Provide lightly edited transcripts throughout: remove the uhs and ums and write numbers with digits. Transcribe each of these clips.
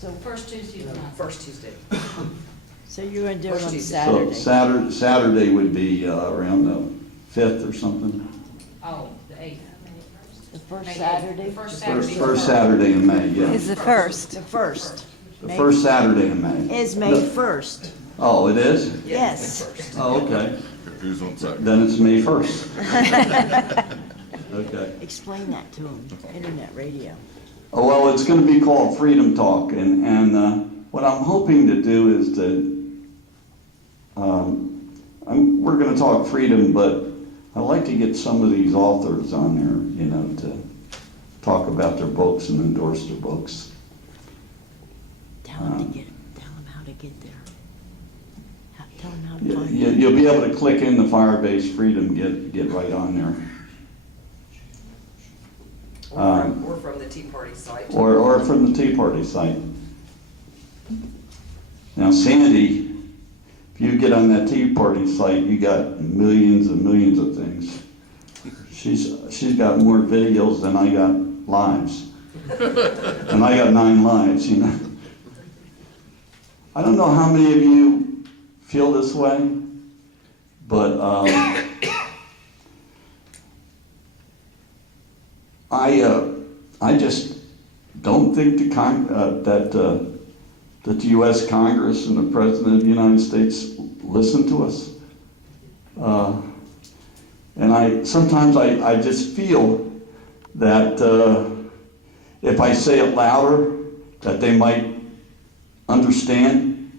So First Tuesday of the month. First Tuesday. So you're gonna do it First on Tuesday. So Saturday? Saturday would be around the 5th or something? Oh, the 8th. The first May 8th. Saturday? First Saturday. First Saturday in May, yeah. Is the first. The first. The first Saturday in May. Is May No. 1st. Oh, it is? Yes. Oh, okay. Who's on Saturday? Then it's May 1st. Okay. Explain that to them, internet radio. Oh, well, it's going to be called Freedom Talk, and what I'm hoping to do is we're going to talk freedom, but I'd like to get some of these authors on there, you know, to talk about their books and endorse their books. Tell them how to get there. Tell them how to find it. You'll be able to click in the Firebase Freedom, get right on there. Or from the Tea Party site. Or from the Tea Party site. Now, Sandy, if you get on that Tea Party site, you got millions and millions of things. She's got more videos than I got lives. And I got 9 lives, you know. I don't know how many of you feel this way, but I just don't think that the U.S. Congress and the President of the United States listen to us. And sometimes I just feel that if I say it louder, that they might understand.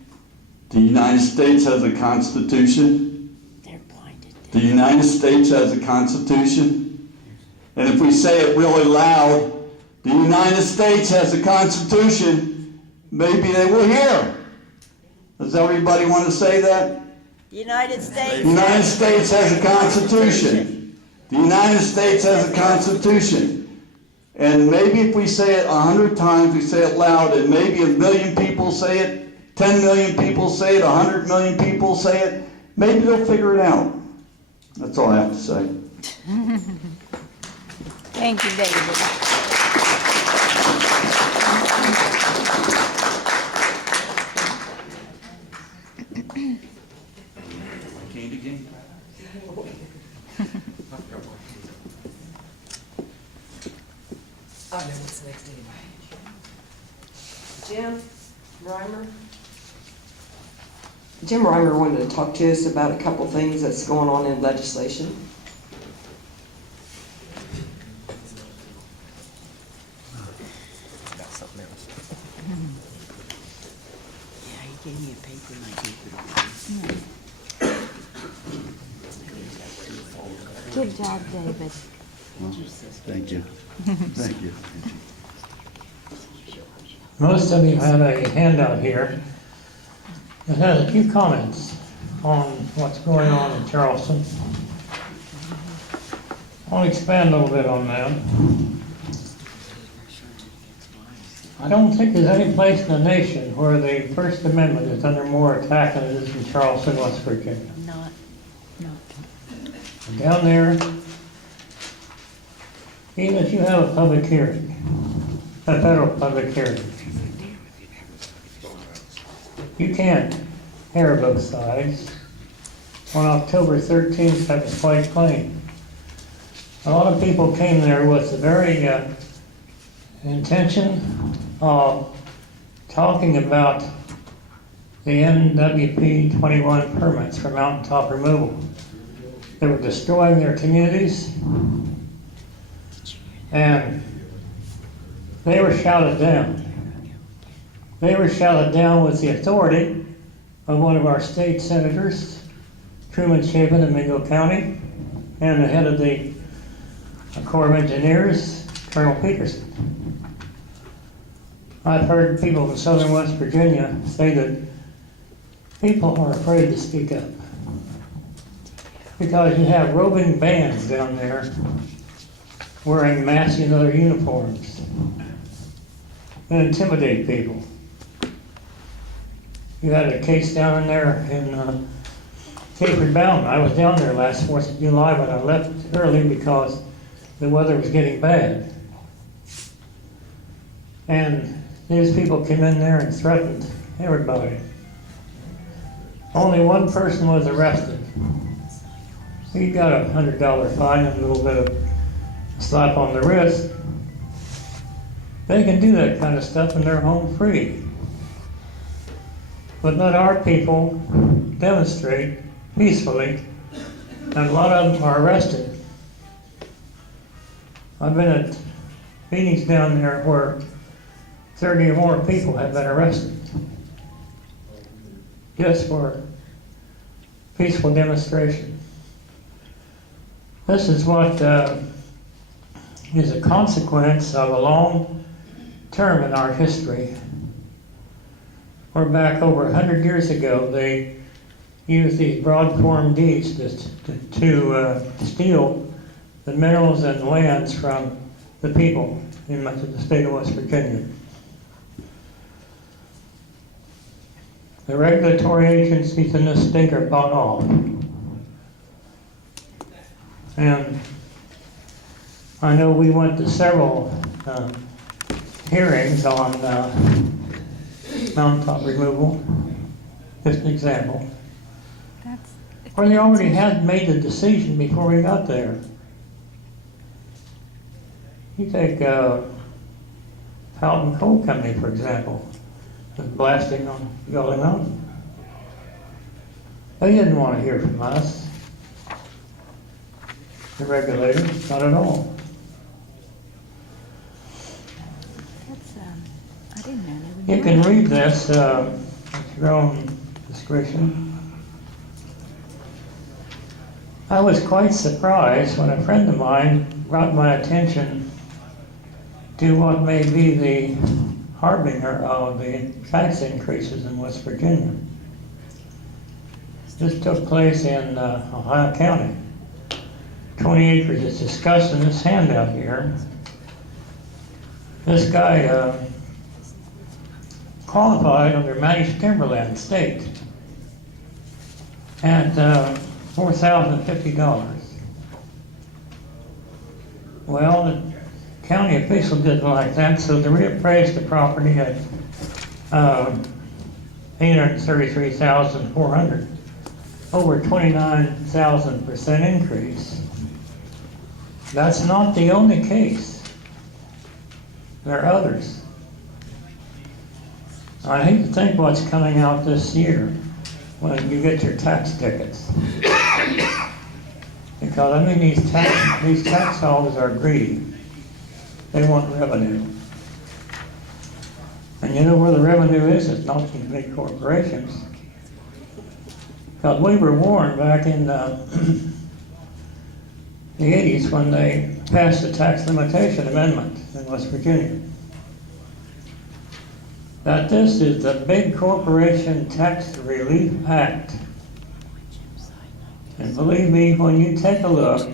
The United States has a Constitution. They're blinded. The United States has a Constitution. And if we say it really loud, the United States has a Constitution, maybe they will hear. Does everybody want to say that? The United States. The United States has a Constitution. The United States has a Constitution. And maybe if we say it 100 times, we say it loud, and maybe 1 million people say it, 10 million people say it, 100 million people say it, maybe they'll figure it out. That's all I have to say. Thank you, David. Candy cane? I know what's next anyway. Jim Reimer wanted to talk to us about a couple things that's going on in legislation. About something else. Yeah, he gave me a paper and I gave it. Good job, David. Thank you. Thank you. Most of you have a handout here that has a few comments on what's going on in Charleston. I'll expand a little bit on that. I don't think there's any place in the nation where the First Amendment is under more attack than it is in Charleston, West Virginia. Not. Down there, even if you have a public hearing, a federal public hearing, you can't hear both sides. On October 13th, that was quite plain. A lot of people came there with the very intention of talking about the NWP 21 permits for mountaintop removal. They were destroying their communities, and they were shouted down. They were shouted down with the authority of one of our state senators, Truman Chapin in Mingo County, and the head of the Corps of Engineers, Colonel Peterson. I've heard people in southern West Virginia say that people are afraid to speak up because you have roving bands down there wearing matching other uniforms and intimidate people. You had a case down in there in Capers Mountain. I was down there last 4th of July, but I left early because the weather was getting bad. And these people came in there and threatened everybody. Only one person was arrested. He got a $100 fine and a little bit of slap on the wrist. They can do that kind of stuff and they're home free. But let our people demonstrate peacefully, and a lot of them are arrested. I've been at meetings down there where 30 or more people have been arrested just for peaceful demonstration. This is what is a consequence of a long term in our history. We're back over 100 years ago, they used these broad form deeds to steal the minerals and lands from the people in much of the state of West Virginia. The regulatory agencies in this state are bought off. And I know we went to several hearings on mountaintop removal, just an example, where they already had made the decision before we got there. You take Fountain Coal Company, for example, was blasting on Gully Mountain. They didn't want to hear from us, the regulators, not at all. That's, I didn't know they would You do can that. read this at your own discretion. I was quite surprised when a friend of mine brought my attention to what may be the harbinger of the tax increases in West Virginia. This took place in Ohio County. 20 acres is discussed in this handout here. This guy qualified under managed timberland state at $4,050. Well, the county official didn't like that, so they reappraised the property at $833,400, over 29,000% increase. That's not the only case. There are others. I hate to think what's coming out this year when you get your tax tickets. Because I mean, these tax holders are greedy. They want revenue. And you know where the revenue is? It's not in big corporations. Because we were warned back in the 80s when they passed the tax limitation amendment in West Virginia, that this is the Big Corporation Tax Relief Act. And believe me, when you take a look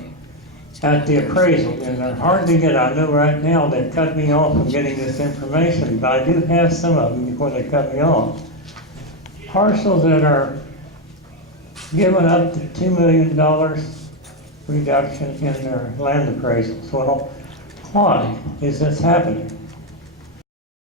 at the appraisal, and they're hard to get, I know right now they've cut me off from getting this information, but I do have some of them before they cut me off. Parcels that are given up to $2 million reduction in their land appraisals. Well, why is this happening?